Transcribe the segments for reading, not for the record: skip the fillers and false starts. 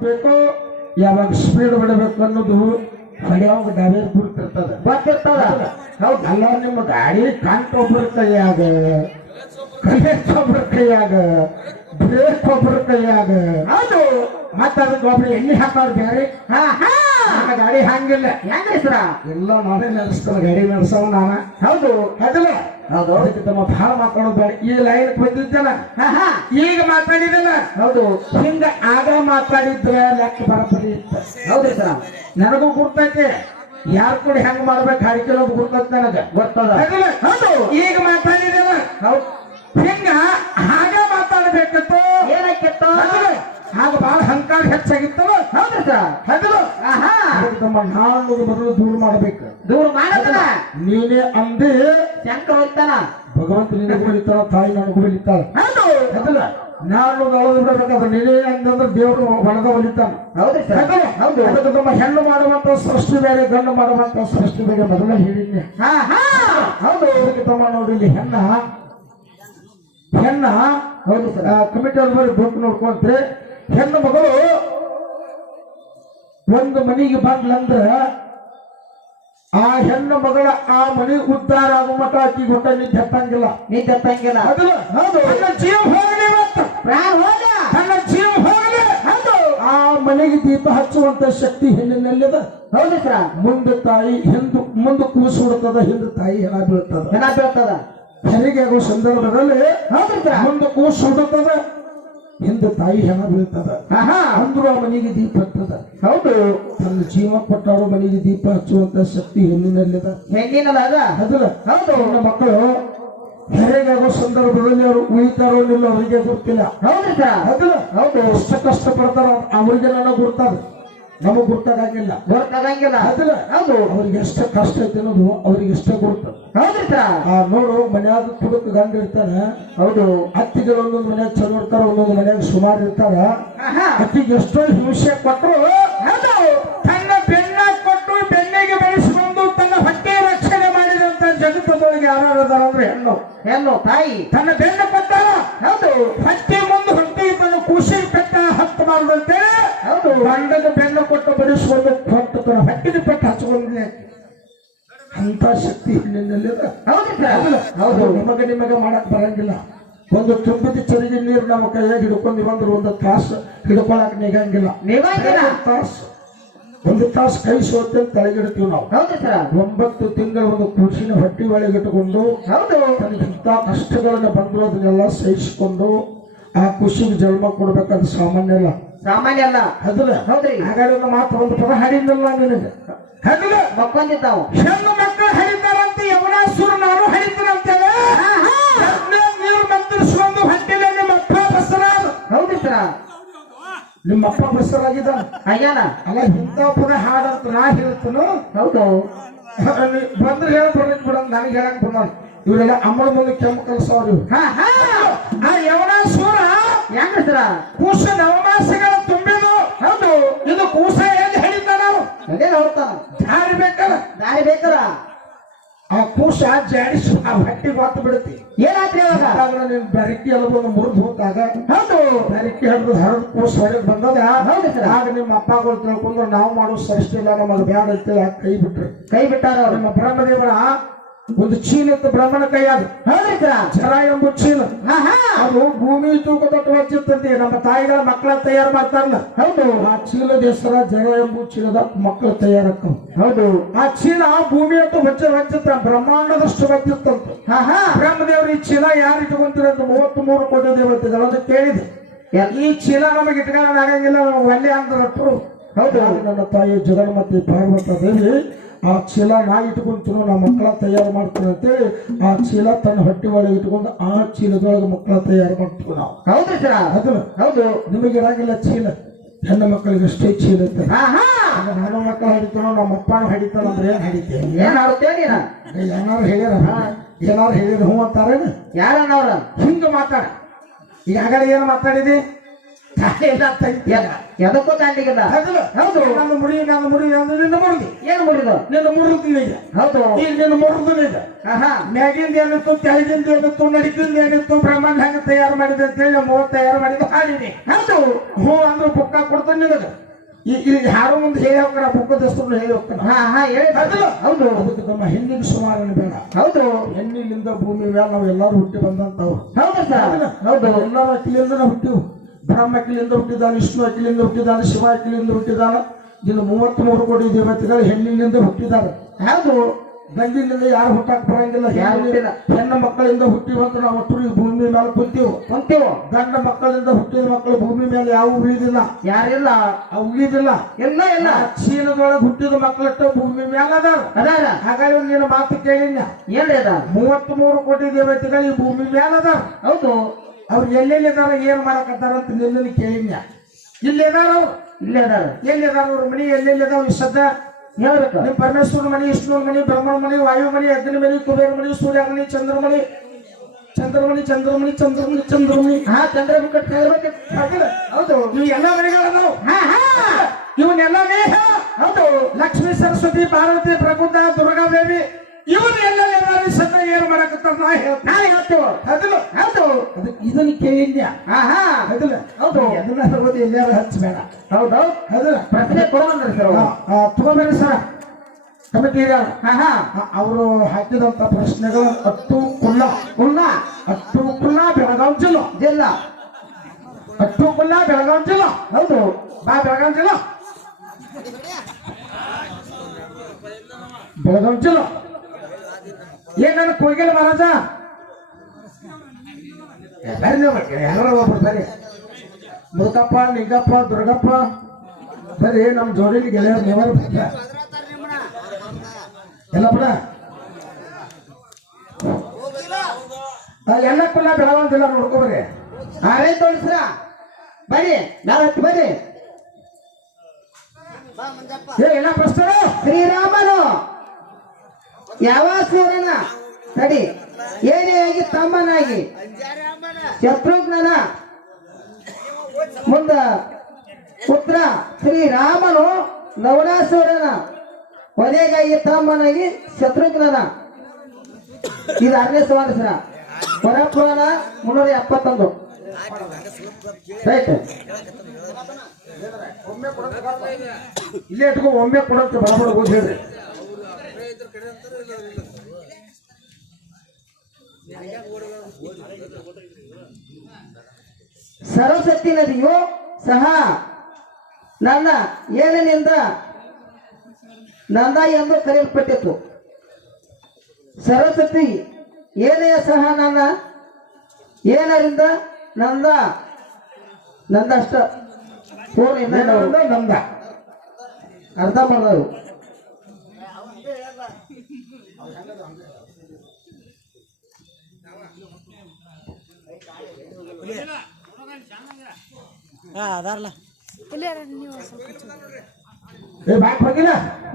ಬೇಕು ಯಾವಾಗ ಸ್ಪೀಡ್ ಬಿಡಬೇಕು ಅನ್ನೋದು ಹೊಡೆಯೋಗ ಡಾಬೆ ಗುರುತಿರ್ತದ ಗೊತ್ತಿರ್ತದ. ಹೌದು ಅಲ್ಲ ನಿಮ್ಮ ಗಾಡಿ ಕಂಟ್ ಒಬ್ಬರ ಕೈಯಾಗ ಕಲೆಕ್ಟ್ ಒಬ್ಬರ ಕೈಯಾಗ ಬ್ರೇಕ್ ಒಬ್ಬರ ಕೈಯಾಗ ಹೌದು ಮತ್ತೆ ಅದಕ್ಕೆ ಒಬ್ರು ಎಣ್ಣೆ ಹಾಕೋರು ಬೇರೆ ನನ್ನ ಗಾಡಿ ಹಂಗಿಲ್ಲ ಹೆಂಗ್ರಿ ಸರ ಎಲ್ಲ ನಾನೇ ನಡೆಸ್ತಾನೆ ಗಾಡಿ ನಡೆಸವ ನಾನ ಹೌದು ಅದಲ್ಲ ಹೌದು ಅದಕ್ಕೆ ತಮ್ಮ ಭಾಳ ಮಾತಾಡೋದು ಬೇಡ ಈ ಲೈನ್ ಬಂದಿದ್ದೇನ ಈಗ ಮಾತಾಡಿದ್ದೇನ ಹೌದು ಹಿಂಗ ಆಗ ಮಾತಾಡಿದ್ರೆ ಲೆಕ್ಕ ಬರಬರಿ ಇತ್ತ ಹೌದ್ರಿ ಸರ ನನಗೂ ಗುರ್ತೈತಿ ಯಾರ್ ಕೂಡ ಹೆಂಗ್ ಮಾಡ್ಬೇಕು ಹಾಡಿಕೆಲ್ಲೋದು ಗುರ್ತೈತಿ ನನಗ ಗೊತ್ತದ. ಹೌದು ಈಗ ಮಾತಾಡಿದ್ದೇನ ಹೌದು ಹಿಂಗ ಆಗ ಮಾತಾಡ್ಬೇಕಿತ್ತು ಏನಕ್ಕಿತ್ತು ಆಗ ಬಹಳ ಹಂಕಾರ ಹೆಚ್ಚಾಗಿತ್ತಲ್ಲ ಹೌದ್ರಿ ಸರ ಹೌದು ತಮ್ಮ ನಾನು ಬರಲು ದೂರ ಮಾಡ್ಬೇಕು ದೂರ ಮಾಡದಲ್ಲ ನೀನೇ ಅಂದೆ ಶಂಕರ ಹೋಗ್ತಾನ ಭಗವಂತ ನಿನಗೂ ಬೆಳಿತಾಳ ತಾಯಿ ನನಗೂ ಬೆಳಿತಾಳ ಹೌದು ಅದಲ್ಲ ನಾನು ನಳದು ಬಿಡಬೇಕಾದ್ರೆ ನೀನೇ ಅಂದಂದ್ರೆ ದೇವರು ಹೊಲದ ಹೊಲಿತಾನ ಹೌದ್ರಿ ಸರ್ ಹೌದು ಅದಕ್ಕೆ ನಮ್ಮ ಹೆಣ್ಣು ಮಾಡುವಂತ ಸೃಷ್ಟಿ ಬೇರೆ ಗಂಡು ಮಾಡುವಂತ ಸೃಷ್ಟಿ ಬೇರೆ ಮೊದಲ ಹೇಳಿದ್ನೆ ಹೌದು ಅದಕ್ಕೆ ತಮ್ಮ ನೋಡಿ ಇಲ್ಲಿ ಹೆಣ್ಣ ಹೌದು ಸರ್ ಕಮಿಟಿ ಅವ್ರ ಬರೀ ಬುಕ್ ನೋಡ್ಕೊಂಡ್ರೆ ಹೆಣ್ಣು ಮಗಳು ಒಂದು ಮನೆಗೆ ಬಂದ್ಲಂದ್ರ ಆ ಹೆಣ್ಣು ಮಗಳ ಆ ಮನೆ ಉದ್ಧಾರ ಆಗೋ ಮಟ್ಟ ಆಕಿಗೆ ಹೊಟ್ಟ ನಿದ್ದೆ ಹತ್ತಂಗಿಲ್ಲ ಅದಲ್ಲ ಹೌದು ನನ್ನ ಜೀವ ಹೋಗಲಿ ಇವತ್ತು ಪ್ರಾಣ ಹೋದ ನನ್ನ ಜೀವ ಹೋಗಲಿ ಹೌದು ಆ ಮನೆಗೆ ದೀಪ ಹಚ್ಚುವಂತ ಶಕ್ತಿ ಹೆಣ್ಣಿನಲ್ಲಿದ ಹೌದು ಸರ ಮುಂದೆ ತಾಯಿ ಮುಂದೆ ಕೂಸು ಬಿಡ್ತದ ಹಿಂದೆ ತಾಯಿ ಹೆಣ ಬೀಳ್ತದ ಹೆಣ ಬೀಳ್ತದ ಹೆರಿಗೆ ಆಗೋ ಸಂದರ್ಭದಲ್ಲಿ ಹೌದು ಸರ ಮುಂದೆ ಕೂಸು ಬಿಡುತ್ತದ ಹಿಂದೆ ತಾಯಿ ಹೆಣ ಬೀಳ್ತದ ಅಂದ್ರು ಆ ಮನೆಗೆ ದೀಪ ಹತ್ತದ ಹೌದು ತನ್ನ ಜೀವ ಕೊಟ್ಟವರು ಮನೆಗೆ ದೀಪ ಹಚ್ಚುವಂತ ಶಕ್ತಿ ಹೆಣ್ಣಿನಲ್ಲಿದ ಹೆಣ್ಣಿನಲ್ಲ ಅದ ಅದಲ್ಲ ಹೌದು ನನ್ನ ಮಕ್ಕಳು ಹೆರಿಗೆಯಾಗೋ ಸಂದರ್ಭದಲ್ಲಿ ಅವರು ಉಳಿತಾರೋ ಇಲ್ಲ ಅವರಿಗೆ ಗೊತ್ತಿಲ್ಲ ಹೌದು ಸರ್ ಅದಲ್ಲ ಹೌದು ಎಷ್ಟು ಕಷ್ಟ ಪಡ್ತಾರ ಅವರಿಗೆ ನನಗೆ ಗುರ್ತಾದ ನಮಗ್ ಗುರ್ತಾಗಂಗಿಲ್ಲ ಗೊತ್ತಾಗಂಗಿಲ್ಲ ಅದಲ್ಲ ಹೌದು ಅವ್ರಿಗೆ ಎಷ್ಟು ಕಷ್ಟ ಐತೆ ಅನ್ನೋದು ಅವ್ರಿಗೆ ಎಷ್ಟೇ ಗುರ್ತದ ಹೌದ್ರಿ ಸರ್ ನೋಡು ಮನ್ಯಾಗ ಕುಡುಕ್ ಗಂಡ ಇರ್ತಾರ ಹೌದು ಅತ್ತಿಗಳು ಒಂದೊಂದು ಮನ್ಯಾಗ ಚಲೋ ಇರ್ತಾರ ಒಂದೊಂದು ಮನ್ಯಾಗ ಸುಮಾರು ಇರ್ತಾರ ಅತ್ತಿಗೆ ಎಷ್ಟೋ ಹಿಂಸೆ ಕೊಟ್ಟರು ಹೌದು ತನ್ನ ಬೆನ್ನ ಕೊಟ್ಟು ಬೆನ್ನಿಗೆ ಬೆಳೆಸಿಕೊಂಡು ತನ್ನ ಹೊಟ್ಟೆ ರಕ್ಷಣೆ ಮಾಡಿದಂತ ಜಗತ್ತದೊಳಗೆ ಯಾರು ಅದಾರ ಅಂದ್ರೆ ಹೆಣ್ಣು ತಾಯಿ ತನ್ನ ಬೆನ್ನ ಕೊಟ್ಟಾರ ಹೌದು ಹೊಟ್ಟೆ ಮುಂದೆ ಹೊಟ್ಟೆ ತನ್ನ ಖುಷಿ ಪೆಟ್ಟ ಹತ್ತು ಮಾಡದಂತೆ ಹೌದು ಗಂಡನ ಬೆನ್ನ ಕೊಟ್ಟು ಬೆಳೆಸಿಕೊಂಡು ಹೊತ್ತು ತನ್ನ ಹೊಟ್ಟೆಗೆ ಪೆಟ್ಟ ಹಚ್ಕೊಂಡ್ರೆ ಅಂತ ಶಕ್ತಿ ಹೆಣ್ಣಿನಲ್ಲಿದೆ ಹೌದು ಸರ್ ಹೌದು ನಿಮಗೆ ಮಾಡಕ್ ಬರಂಗಿಲ್ಲ ಒಂದು ತುಂಬಿದ ಚರಿಗೆ ನೀರು ನಮ್ಮ ಕೈಯಾಗಿ ಹಿಡ್ಕೊಂಡು ಬಂದ್ರೆ ಒಂದು ತಾಸು ಹಿಡ್ಕೊಳಕ್ ನಿಗಂಗಿಲ್ಲ ಒಂದು ತಾಸು ಕೈ ಸೋತೆ ತಲೆಗಿಡ್ತೀವಿ ನಾವು ಹೌದು ಸರ್ 9 ತಿಂಗಳ ಒಂದು ಖುಷಿನ ಹೊಟ್ಟಿ ಒಳಗಿಟ್ಟುಕೊಂಡು ಹೌದು ತನಗಿಂತ ಕಷ್ಟಗಳನ್ನ ಬಂದ್ರು ಅದನ್ನೆಲ್ಲ ಸಹಿಸಿಕೊಂಡು ಆ ಖುಷಿಗೆ ಜನ್ಮ ಕೊಡ್ಬೇಕಾದ ಸಾಮಾನ್ಯ ಅಲ್ಲ ಅದಲ್ಲ ಹೌದ್ರಿ ಹಾಗಾದ್ರೆ ಮಾತ್ರ ಒಂದು ಪದ ಹಾಡಿದ್ನಲ್ಲ ನಿನಗೆ ಅದಲ್ಲ ಮಕ್ಕೊಂದಿದ್ದಾವು ಹೆಣ್ಣು ಮಕ್ಕಳು ಹರಿತಾರಂತೆ ಯವನಾಸುರ ನಾನು ಹರಿತಾರಂತೇವೆ ನೀರು ಮಂತ್ರಿಸುವಂದು ಹೊಟ್ಟೆಲೆ ನಿಮ್ಮ ಅಪ್ಪ ಬಸರಾದ ಹೌದು ಸರ ನಿಮ್ಮ ಅಪ್ಪ ಬಸರಾಗಿದ್ದ ಅಯ್ಯನ ಅಲ್ಲ ಇಂಥ ಪದ ಹಾಡಂತ ನಾ ಹೇಳ್ತನು ಹೌದು ಬಂದ್ರೆ ಹೇಳ ಬರಕ್ ಬಿಡ ನನಗೆ ಹೇಳಕ್ ಬಂದ ಇವರೆಲ್ಲ ಅಮ್ಮಳ ಮುಂದೆ ಕೆಂಪು ಕಲಸವ್ರು ಆ ಯವನಾಸುರ ಹೆಂಗ ಸರ ಕೂಸ ನವಮಾಸಗಳ ತುಂಬಿದು ಹೌದು ಇದು ಕೂಸ ಎಲ್ಲಿ ಹೇಳಿದ್ದ ನಾವು ಅದೇ ನೋಡ್ತಾನ ದಾರಿ ಬೇಕಲ್ಲ ದಾರಿ ಬೇಕಲ್ಲ ಆ ಕೂಸ ಜಾಡಿಸಿ ಆ ಹೊಟ್ಟಿ ಗೊತ್ತು ಬಿಡುತ್ತೆ ಏನಾದ್ರಿ ಅವಾಗ ನೀನ್ ಬೆರಕಿ ಎಲ್ಲ ಒಂದು ಮುರಿದು ಹೋದಾಗ ಹೌದು ಬೆರಕಿ ಹಿಡಿದು ಹರಿದು ಕೂಸ ಹೊರಗೆ ಬಂದದ ಹೌದು ಸರ್ ಆಗ ನಿಮ್ಮ ಅಪ್ಪಗಳು ತಿಳ್ಕೊಂಡು ನಾವು ಮಾಡೋ ಸೃಷ್ಟಿಲ್ಲ ನಮಗೆ ಬ್ಯಾಡ ಅಂತೇಳಿ ಆಗ ಕೈ ಬಿಟ್ಟಾರ ನಿಮ್ಮ ಬ್ರಹ್ಮದೇವರ ಒಂದು ಚೀಲ ಇತ್ತು ಬ್ರಹ್ಮನ ಕೈಯಾಗ ಹೌದ್ರಿ ಸರ ಜರ ಎಂಬ ಚೀಲ ಅದು ಭೂಮಿ ತೂಕದೊಟ್ಟು ವಚ್ಚಿರ್ತಂತೆ ನಮ್ಮ ತಾಯಿಗಳ ಮಕ್ಕಳ ತಯಾರು ಮಾಡ್ತಾರಲ್ಲ ಹೌದು ಆ ಚೀಲದ ಹೆಸರ ಜರ ಎಂಬ ಚೀಲದ ಮಕ್ಕಳು ತಯಾರಕ್ಕ ಹೌದು ಆ ಚೀಲ ಭೂಮಿ ಅಂತ ವಚ್ಚಿತ್ತ ಬ್ರಹ್ಮಾಂಡದಷ್ಟು ವಚ್ಚಿತ್ತಂತ ಬ್ರಹ್ಮದೇವ್ರ ಈ ಚೀಲ ಯಾರು ಇಟ್ಕೊಂತೀರಂತ 33 ಕೋಟಿ ದೇವತೆಗಳನ್ನು ಕೇಳಿದೆ ಈ ಚೀಲ ನಮಗೆ ಇಟ್ಕೊಳ್ಳೋಣ ಆಗಂಗಿಲ್ಲ ನಮಗೆ ಒಳ್ಳೆ ಅಂದ್ರಟ್ರು ಹೌದು ನನ್ನ ತಾಯಿ ಜಗನ್ಮಾತೆ ಪಾರ್ವತ ದೇವಿ ಆ ಚೀಲ ನಾ ಇಟ್ಕೊಂತೀನೋ ನಾ ಮಕ್ಕಳ ತಯಾರು ಮಾಡ್ತೀನಿ ಅಂತೇಳಿ ಆ ಚೀಲ ತನ್ನ ಹೊಟ್ಟೆ ಒಳಗೆ ಇಟ್ಕೊಂಡು ಆ ಚೀಲದೊಳಗೆ ಮಕ್ಕಳ ತಯಾರು ಮಾಡ್ತೀವಿ ನಾವು ಹೌದ್ರಿ ಸರ ಅದನ್ನ ಹೌದು ನಿಮಗೆ ಇರಾಗಿಲ್ಲ ಚೀಲ ಹೆಣ್ಣು ಮಕ್ಕಳಿಗೆ ಅಷ್ಟೇ ಚೀಲ ಇರ್ತದೆ ಹೆಣ್ಣು ಮಕ್ಕಳು ಹಡಿತಾನೋ ನಮ್ಮ ಅಪ್ಪನ ಹಡಿತಾನ ಅಂದ್ರೆ ಏನ್ ಹಡಿತೇವೆ ಏನಾರು ಹೇಳ್ಯಾರ ಹ್ಞೂ ಅಂತಾರೇನು ಯಾರನ್ನವ್ರ ಹಿಂಗ ಮಾತಾಡ ಈಗಾಗಲೇ ಏನು ಮಾತಾಡಿದಿ ತಾಯಿ ಎಲ್ಲ ತೆಗಿತೀಯಲ್ಲ ಎದಕ್ಕೂ ದಾಂಡಿಗಿಲ್ಲ. ಹೌದಲ್ಲ? ಹೌದು. ನನ್ನ ಮುಡಿ ಅಂದ್ರೆ ನಿನ್ನ ಮುರಿದಿ. ಏನ್ ಮುರಿದು? ನಿನ್ನ ಮುರಿದಿಲ್ಲ ಈಗ. ಹೌದು. ಈಗ ನಿನ್ನ ಮುರಿದಿಲ್ಲ ಈಗ. ಆಹಾ. ಮ್ಯಾಗಿಂದ ಏನಿತ್ತು, ತೆಳಗಿಂದ ಏನಿತ್ತು, ನಡಿಕಿಂದ ಏನಿತ್ತು, ಬ್ರಹ್ಮಾಂಡ ಹೆಂಗ ತಯಾರು ಮಾಡಿದೆ ಅಂತ ಹೇಳಿ 30 ತಯಾರು ಮಾಡಿದ್ದು ಹಾಡಿನಿ. ಹೌದು. ಹ್ಞೂ ಅಂದ್ರೆ ಬುಕ್ಕ ಕೊಡ್ತಾನೆ ನಿನಗ. ಇಲ್ಲಿ ಹಾಡು ಮುಂದೆ ಹೇಳಿ ಹೋಗ್ತಾರ, ಬುಕ್ಕದ ಹೆಸರು ಹೇಳಿ ಹೋಗ್ತಾನ. ಹಾ ಹಾ ಹೇಳಿ. ಹೌದಲ್ಲ? ಹೌದು. ಅದಕ್ಕೆ ನಮ್ಮ ಹೆಣ್ಣಿಗೆ ಸುಮಾರನ್ನು ಬೇಡ. ಹೌದು. ಹೆಣ್ಣಿನಿಂದ ಭೂಮಿ ಮೇಲೆ ನಾವು ಎಲ್ಲರೂ ಹುಟ್ಟಿ ಬಂದಂತವ್ರು. ಹೌದು ಸರ್. ಹೌದು. ಎಲ್ಲರೂ ಅಕ್ಕಿಲಿಂದ ಹುಟ್ಟಿವು. ಬ್ರಹ್ಮ ಅಕ್ಕಿಲಿಂದ ಹುಟ್ಟಿದಾನೆ, ವಿಷ್ಣು ಅಕ್ಕಿಲಿಂದ ಹುಟ್ಟಿದಾನೆ, ಶಿವ ಅಕ್ಕಿಲಿಂದ ಹುಟ್ಟಿದಾನೆ. ಇನ್ನು 33 ಕೋಟಿ ದೇವತೆಗಳು ಹೆಣ್ಣಿನಿಂದ ಹುಟ್ಟಿದ್ದಾರೆ. ಹೌದು. ಗಂಡಿನಿಂದ ಯಾರು ಹುಟ್ಟಾಕ್ ಬರಂಗಿಲ್ಲ. ಯಾರು ಹುಟ್ಟಿಲ್ಲ. ಹೆಣ್ಣು ಮಕ್ಕಳಿಂದ ಹುಟ್ಟಿ ಬಂದು ನಾವು ಒಟ್ಟು ಈ ಭೂಮಿ ಮೇಲೆ ಕುಂತೀವು. ಗಂಡ ಮಕ್ಕಳಿಂದ ಹುಟ್ಟಿದ ಮಕ್ಕಳು ಭೂಮಿ ಮೇಲೆ ಯಾವ ಉಳಿದಿಲ್ಲ, ಯಾರಿಲ್ಲ, ಉಳಿದಿಲ್ಲ. ಎಲ್ಲ ಎಲ್ಲ ಚೀನದೊಳಗೆ ಹುಟ್ಟಿದ ಮಕ್ಕಳಟ್ಟು ಭೂಮಿ ಮೇಲೆ ಅದಾರ. ಅದಾರ. ಹಾಗಾಗಿ ನೀನು ಮಾತು ಕೇಳಿನ, ಏನ್ರಿ ಅದ? 33 ಕೋಟಿ ದೇವತೆಗಳು ಈ ಭೂಮಿ ಮೇಲೆ ಅದಾರ. ಹೌದು. ಅವ್ರು ಎಲ್ಲೆಲ್ಲಿದಾರ, ಏನ್ ಮಾಡಕತ್ತಾರ ಅಂತ ನಿನ್ನ ಕೇಳಿನ. ಇಲ್ಲಿದಾರ ಅವ್ರು, ಇಲ್ಲೇ ಅದಾರ. ಎಲ್ಲಿದಾರ ಅವ್ರ ಮನಿ, ಎಲ್ಲೆಲ್ಲಿದಾವ ಈ ಶಬ್ದ ಹೇಳ್ಬೇಕು. ನಿಮ್ ಪರಮೇಶ್ವರನ ಮನಿ, ವಿಷ್ಣುವಿನ ಮನಿ, ಬ್ರಹ್ಮನ ಮನಿ, ವಾಯು ಮನಿ, ಅಗ್ನಿ ಮನಿ, ಕುಬೇರ ಮನಿ, ಸೂರ್ಯ ಮನಿ, ಚಂದ್ರಮಣಿ. ಹಾ, ಚಂದ್ರ ಮುಖಟ್ ಹೇಳ್ಬೇಕು. ಹೌದು. ಇವು ಎಲ್ಲ ಮನೆಗಳದಾವು. ಇವನ್ನೆಲ್ಲ ಹೌದು. ಲಕ್ಷ್ಮೀ, ಸರಸ್ವತಿ, ಪಾರ್ವತಿ, ಪ್ರಕೃತ, ದುರ್ಗಾದೇವಿ ಇವ್ರು ಎಲ್ಲೆಲ್ಲ ಶಬ್ದ ಏನ್ ಮಾಡಕತ್ತಾರ ನಾ ಹೇಳ್ತೇವೆ. ಹೌದು. ಅದಕ್ಕೆ ಇದನ್ನ ಕೇಳಿದ್ಯ. ಹೌದಿಲ್ಲ? ಹೌದು. ಅದನ್ನ ಓದಿ ಎಲ್ಲಾರು ಹಚ್ಚಬೇಡ. ಹೌದೌದು. ಹೌದಿಲ್ಲ? ಪ್ರಶ್ನೆ ಕೊಡೋಣ್ರಿ ಸರ್. ತಗೋಬೇಡಿ ಸರ್. ಕಮಿಟಿ ಅವರು ಹಾಕಿದಂತ ಪ್ರಶ್ನೆಗಳು ಅಟ್ಟು ಕುಲ್ಲ ಬೆಳಗಾವಿ ಜಿಲ್ಲಾ. ಅಟ್ಟು ಕುಲ್ಲ ಬೆಳಗಾವಿ ಜಿಲ್ಲಾ. ಹೌದು. ಬಾ ಬೆಳಗಾವಿ ಜಿಲ್ಲಾ. ಬೆಳಗಾವಿ ಜಿಲ್ಲಾ. ಏನ ಕೊಯ್ಗೆಲ್ ಮಹಾರಾಜ ಯಾರು ಒಬ್ರು ಬರ್ರಿ. ಮುದುಕಪ್ಪ, ನಿಂಗಪ್ಪ, ದುರ್ಗಪ್ಪ ಬರ್ರಿ. ನಮ್ ಜೋಡಿಲಿ ಗೆಳೆಯರು ನೀವರು ಎಲ್ಲ ಬಿಡ. ಎಲ್ಲ ಕುಲ್ಲ ಬೆಳಗಾವಿ ಜಿಲ್ಲಾ ನೋಡ್ಕೊಬರ್ರಿ. ನಾವೇ ತೋರಿಸ್ರ ಬರ್ರಿ, ನಾವ್ ಹತ್ತು ಬರ್ರಿ. ಎಲ್ಲ ಪ್ರಶ್ನೆ. ಶ್ರೀರಾಮನು ಯಾವ ಸೂರನ ತಡಿ ಏನೆಯಾಗಿ ತಮ್ಮನಾಗಿ ಶತ್ರುಘ್ನನ ಮುಂದ ಪುತ್ರ ಶ್ರೀರಾಮನು ಲವಣಾಸುರನ ಕೊನೆಗಾಗಿ ತಮ್ಮನಾಗಿ ಶತ್ರುಘ್ನನ. ಇದು 6ನೇ ಸಂವತ್ಸರ. ಪರಪುರಾಣ 371. ರೈಟ್. ಇಲ್ಲೇ ಇಟ್ಕೊ, ಒಮ್ಮೆ ಕೊಡಂತ ಬರಬಾರ ಓದಿ ಹೇಳ್ರಿ. ಸರಸ್ವತಿ ನದಿಯು ಸಹ ನನ್ನ ಏನಿನಿಂದ ನಂದ ಎಂದು ಕರೆಯಲ್ಪಟ್ಟಿತು. ಸರಸ್ವತಿ ಏನೆಯ ಸಹ ನನ್ನ ಏನರಿಂದ ನಂದಷ್ಟ ಪೂರ್ಣ ನಮ್ದ ಅರ್ಥ ಮಾಡೋದು.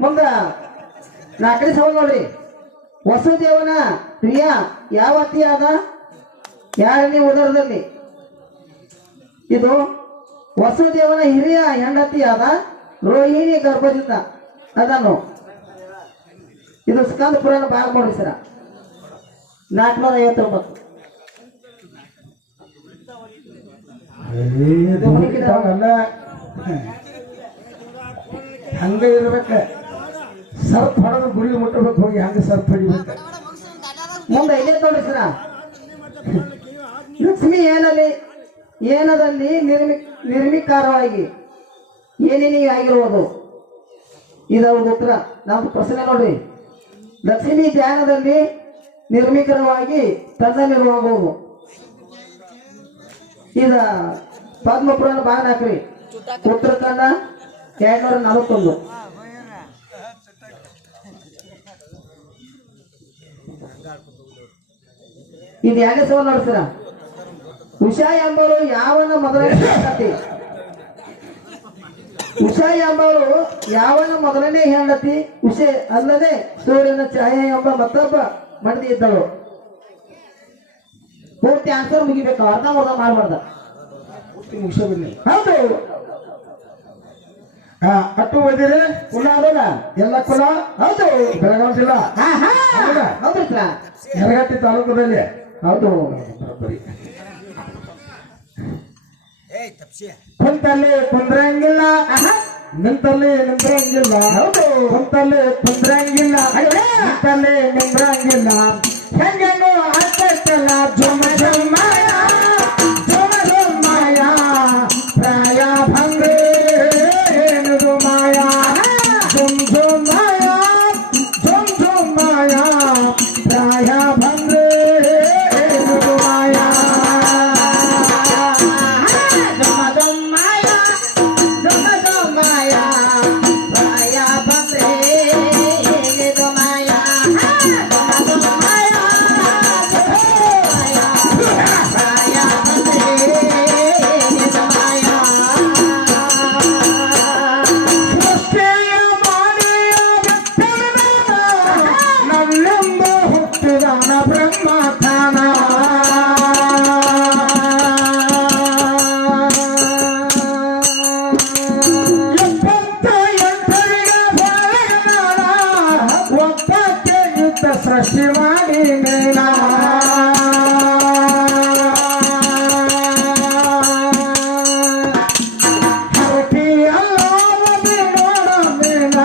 ಮುಂದ 4ನೇ ಸವಾಲ್ ನೋಡ್ರಿ. ವಸುದೇವನ ಪ್ರಿಯ ಯಾವ ಅತಿಯಾದ 2ನೇ ಉದರದಲ್ಲಿ. ಇದು ವಸುದೇವನ ಹಿರಿಯ ಹೆಂಡತಿಯಾದ ರೋಹಿಣಿ ಗರ್ಭದಿಂದ ಅದನ್ನು. ಇದು ಸ್ಕಂದ ಪುರಾಣ ಭಾಗ ನೋಡಿ ಸರ 459. ಅಲ್ಲ ಹಂಗ ಇರ್ಬೇಕ. ಸರ್ಪ್ ಹೊಡೆದು ಗುರಿ ಮುಟ್ಟಬೇಕು, ಹೋಗಿ ಹಂಗ ಸರ್ಪ್ ಹೊಡಿಬೇಕ. ಮುಂದೆ ಇದೇ ನೋಡಿ ಸರ. ಲಕ್ಷ್ಮಿ ಏನದಲ್ಲಿ ನಿರ್ವಿಕಾರವಾಗಿ ಏನೇನೇ ಆಗಿರುವುದು. ಇದವ್ರದ್ದು ಉತ್ತರ. ನಾವು ಪ್ರಶ್ನೆ ನೋಡ್ರಿ. ಲಕ್ಷ್ಮಿ ಧ್ಯಾನದಲ್ಲಿ ನಿರ್ವಿಕಾರವಾಗಿ ತನ್ನಲ್ಲಿರುವುದು. ಇದ ಪದ್ಮಪುರಾಣ ಭಾಗ 4 ಉತ್ತರಾಖಂಡ 241. ಇದು 2ನೇ ಸವಾಲ್ ನೋಡ್ತೀರ. ಉಷಾ ಎಂಬರು ಯಾವನ ಮೊದಲನೇ ಹೆಂಡತಿ. ಉಷಾ ಎಂಬರು ಯಾವನ ಮೊದಲನೇ ಹೆಂಡತಿ. ಉಷೆ ಅಲ್ಲದೆ ಸೂರ್ಯನ ಛಾಯೆ ಎಂಬ ಮತ್ತೊಬ್ಬ ಮಡದಿ ಇದ್ದಳು. ಪೂರ್ತಿ ಆನ್ಸರ್ ಮುಗಿಬೇಕು, ಅರ್ಧ ಮಾಡ್ಬಾರ್ದ. ಮುಗಿಸೋದಿಲ್ಲ. ಹೌದು. ಅಟ್ಟು ಓದಿರಿ ಕುಲ ಅದಲ್ಲ ಎಲ್ಲ ಕುಲ ಹೌದು ಬೆಳಗಾವಿ ಜಿಲ್ಲಾ ಹೌದು ಯರಗಟ್ಟಿ ತಾಲೂಕದಲ್ಲಿ ಹೌದು ಬರೋಬ್ಬರಿ. ಕುಂತಲ್ಲಿ ಕುಂದ್ರಂಗಿಲ್ಲ ನಿಂತಲ್ಲಿ ನಿಂದ್ರಂಗಿಲ್ಲ ಹೌದು ಕುಂತಲ್ಲಿ ಕುಂದ್ರಂಗಿಲ್ಲ ನಿಂತಲ್ಲಿ ನಿಂದ್ರಂಗಿಲ್ಲ ಹೆಂಗೆಂಗೋ ಆಗ್ತೈತಲ್ಲ ಜುಮ ಜುಮ್ಮಾಯ ಜುಮ ಜುಮ್ಮಾಯ ಪ್ರಾಯ ಭಂಗ್ರೆ ಏನುದು ಮಾಯ ಜುಮ್ ಜುಮ್ಮಾಯ ಜುಮ್ ಜುಮ್ಮಾಯ ಪ್ರಾಯ ಭಂಗ್ರೆ ಏನುದು ಮಾಯ ಸೃಷ್ಟಿ ಮಾಡಿ ಮೇಲ ಹರಟಿ ಅಲ್ಲೋದಿ ನೋಡ ಮೇಲ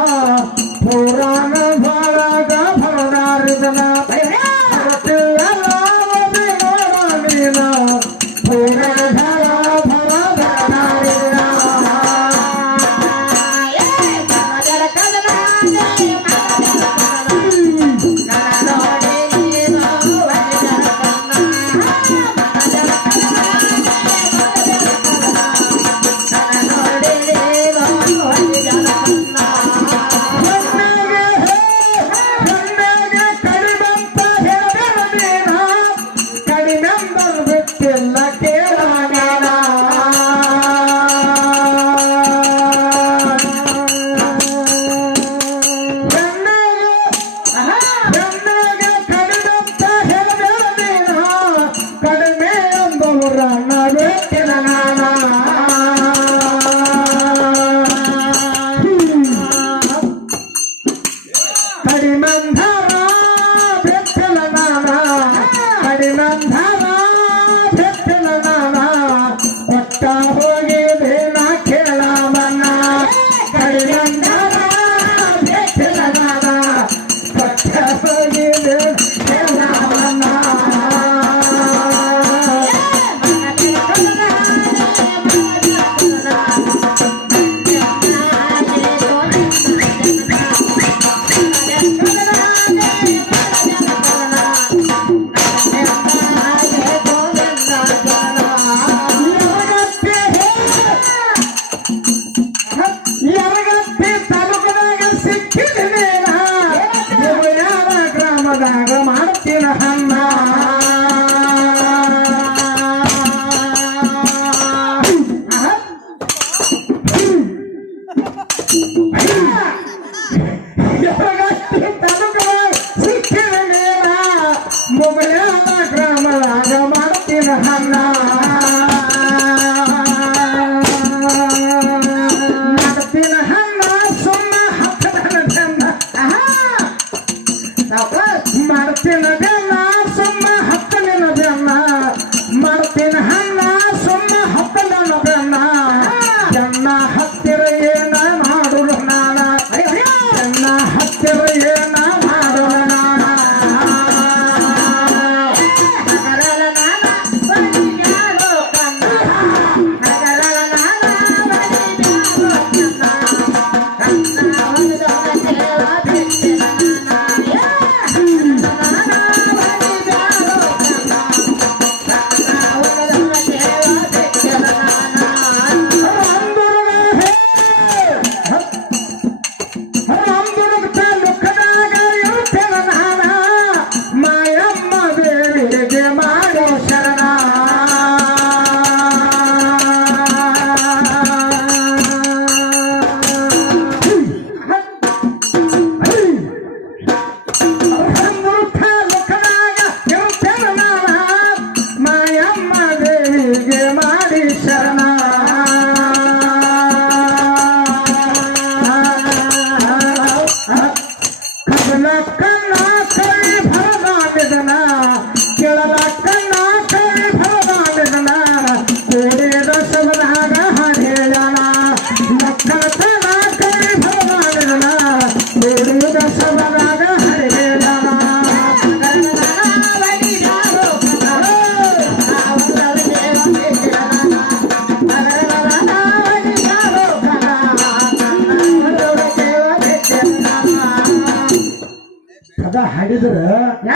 ಪುರಾಣ ಭಾಳಗ ಭರಣಾರಿದನ ಹರಟಿ ಅಲ್ಲೋದಿ ನೋಡ ಮೇಲ ಪುರಾಣ ಭರ ಭರಣಾರಿದನ ಕಡಿಮಂಧರ ಬೆಟ್ಟಲ ನಾನ ಕಡಿಮಂಧರ ಬೆಟ್ಟಲ ನಾನ ಒಟ್ಟ ಹೋಗಿದೆ ನಾ ಕೇಳವನ ಕಡಿಮಂಧರ ಬೆಟ್ಟಲ ನಾನ ಒಟ್ಟ ಹೋಗಿದೆ ಕೇಳವನ ಯರಗಟ್ಟಿ ತಾಲೂಕದಾಗ ಸಿಕ್ಕಿದ ಮೇಲ ಯಾರ ಗ್ರಾಮದಾಗ ಮಾಡ್ತೀನ ಹಣ್ಣ ಯರಗಟ್ಟಿ ತಾಲೂಕದಾಗ ಸಿಕ್ಕಿದ ಮೇಲ ಮೊಬೈಲ ಗ್ರಾಮದಾಗ ಮಾಡ್ತೀನ ಹಣ್ಣ ಮಾಡ್ತೀನ ಬೆಲ್ಲ ಸುಮ್ಮ ಹತ್ತಲಿನ ಬೆನ್ನ ಮಾಡ್ತೀನ ಹಣ್ಣ ಸುಮ್ಮ ಹತ್ತಲಿನ ಬೆನ್ನ ಬೆನ್ನ ಹತ್ತಿರ ಏನ ಮಾಡುದು ನಾನ ಅದ ಹಾಡಿದ್ರ